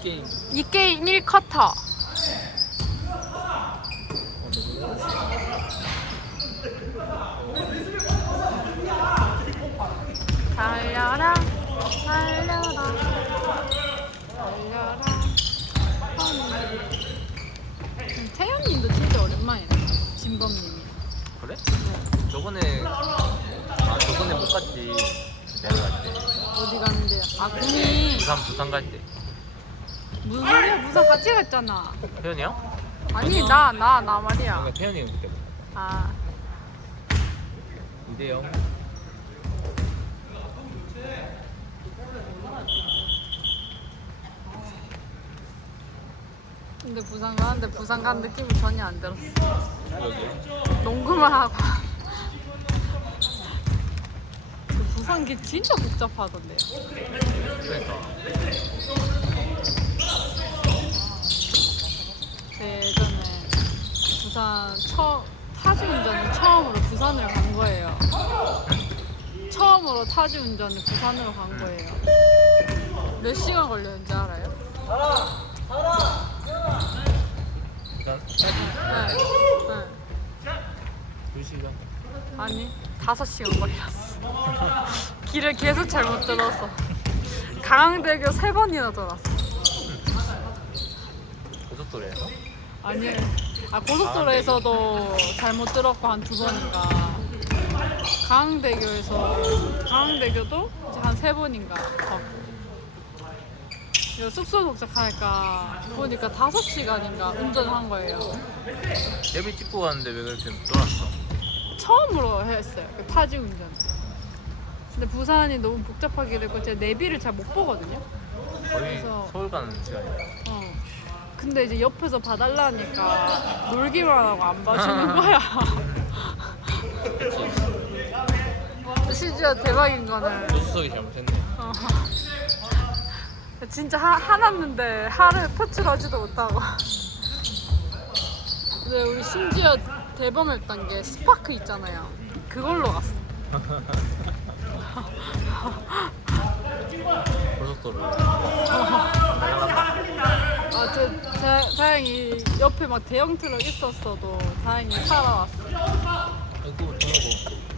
이 게임. 이 게임 1커터. 달려라, 달려라, 달려라. 음, 태연님도 진짜 오랜만이네. 진범님이. 그래? 저번에 아 저번에 못 갔지. 내가 갈 때. 어디 갔는데요? 아, 군이 부산 부산 갈 때. 무슨 소리야? 부산 같이 갔잖아. 태현이야? 아니, 나, 나, 나 말이야. 그러니까 태현이 그때 뭐. 아, 이대요. 근데 부산 가는데 부산 간 느낌이 전혀 안 들었어. 여기. 농구만 하고. 그 부산 게 진짜 복잡하던데요. 그러니까. 제 예전에 부산 처 타지 운전을 처음으로 부산을 간 거예요. 처음으로 타지 운전을 부산으로 간 거예요. 몇 시간 걸렸는지 알아요? 부산 네. 네. 두 시간. 아니, 다섯 시간 걸렸어. 길을 계속 잘못 들어서. 강항대교 세 번이나 돌았어. 고속도로에서? 아니, 아, 고속도로에서도 잘못 들었고 한 두 번인가. 강항대교에서, 강항대교도 이제 한 세 번인가. 가고. 숙소 도착하니까 보니까 다섯 시간인가 운전한 거예요. 데뷔 찍고 갔는데 왜 그렇게 놀았어? 처음으로 했어요. 그 타지 운전. 근데 부산이 너무 복잡하게 됐고 제가 내비를 잘 못 보거든요. 거의 그래서- 서울 가는 시간이야. 어. 근데 이제 옆에서 봐달라니까 놀기만 하고 안 봐주는 거야. 심지어 대박인 거는 조수석이 잘못했네. 어. 진짜 하, 화났는데 화를 표출하지도 못하고. 근데 우리 심지어 대범했던 게 스파크 있잖아요. 그걸로 갔어. 고속도로. 아, 저 다, 다행히 옆에 막 대형 트럭 있었어도 다행히 살아왔어. 아이고. 이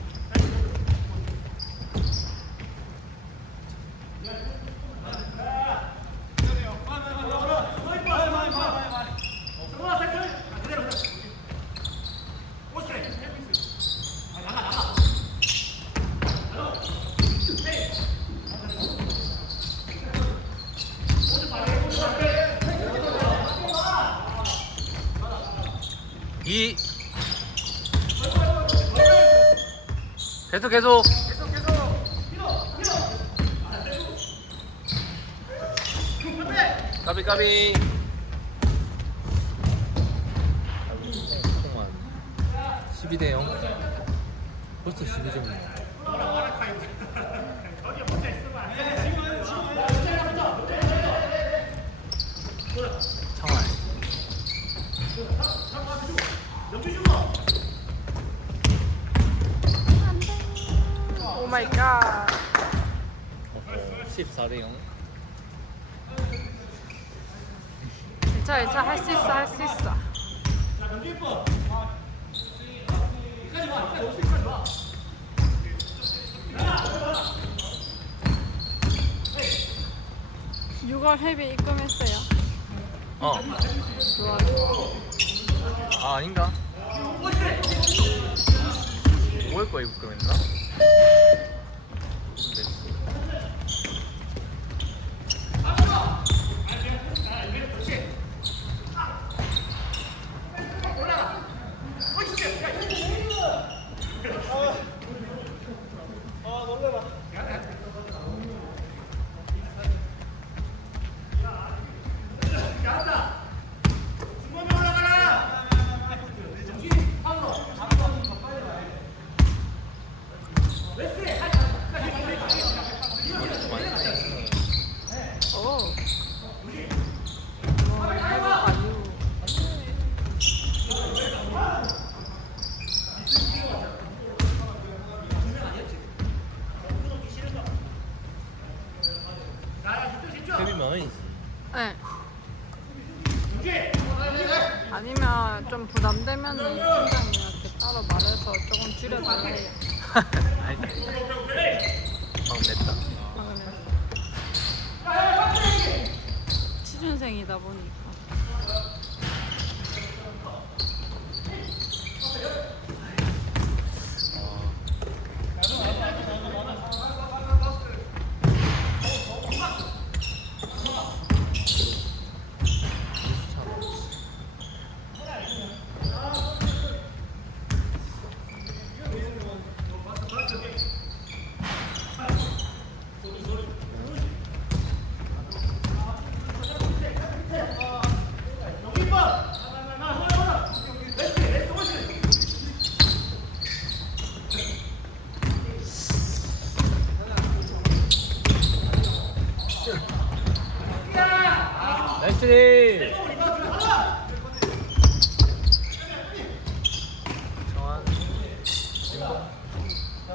계속 계속. 까비 까비. 12대 0 벌써 12점이네 청알 마이 갓. 14대 0 괜찮아, 괜찮아. 할 수 있어, 할 수 있어. (6월) 헤비 입금했어요 어. 좋아 아 아닌가? 5월 거 입금했나? 나이스. 네. 아니면 좀 부담되면은 팀장님한테 따로 말해서 조금 줄여달래요. 방 냈다. 방 냈어. 치준생이다 보니까. 정한 진봉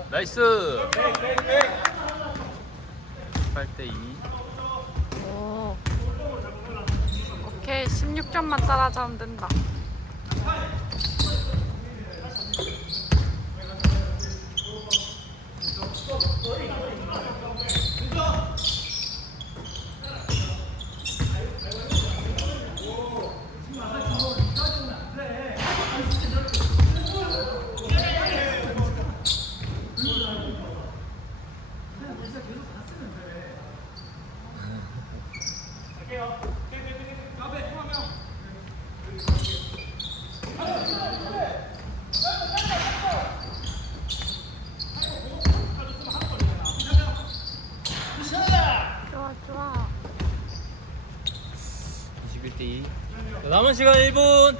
나이스! 8대 2 오. 오케이 16점만 따라잡으면 된다. 좋아 좋아. 21대2 남은 시간 1분.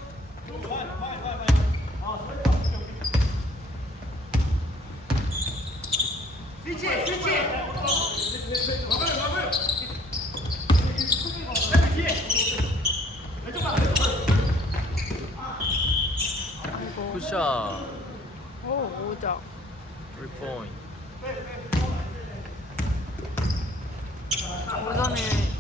굿샷. 오 5점. 3포인트 오전에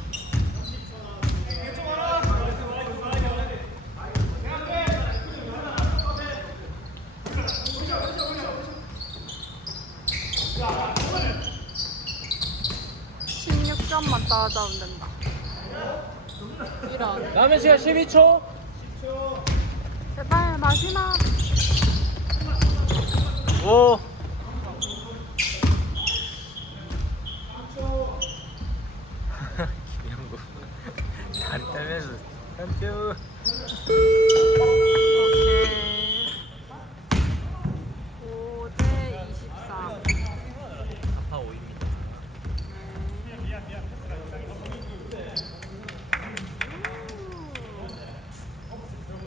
맞아 안 된다. 이런. 남은 시간 12초. 제발 마지막. 5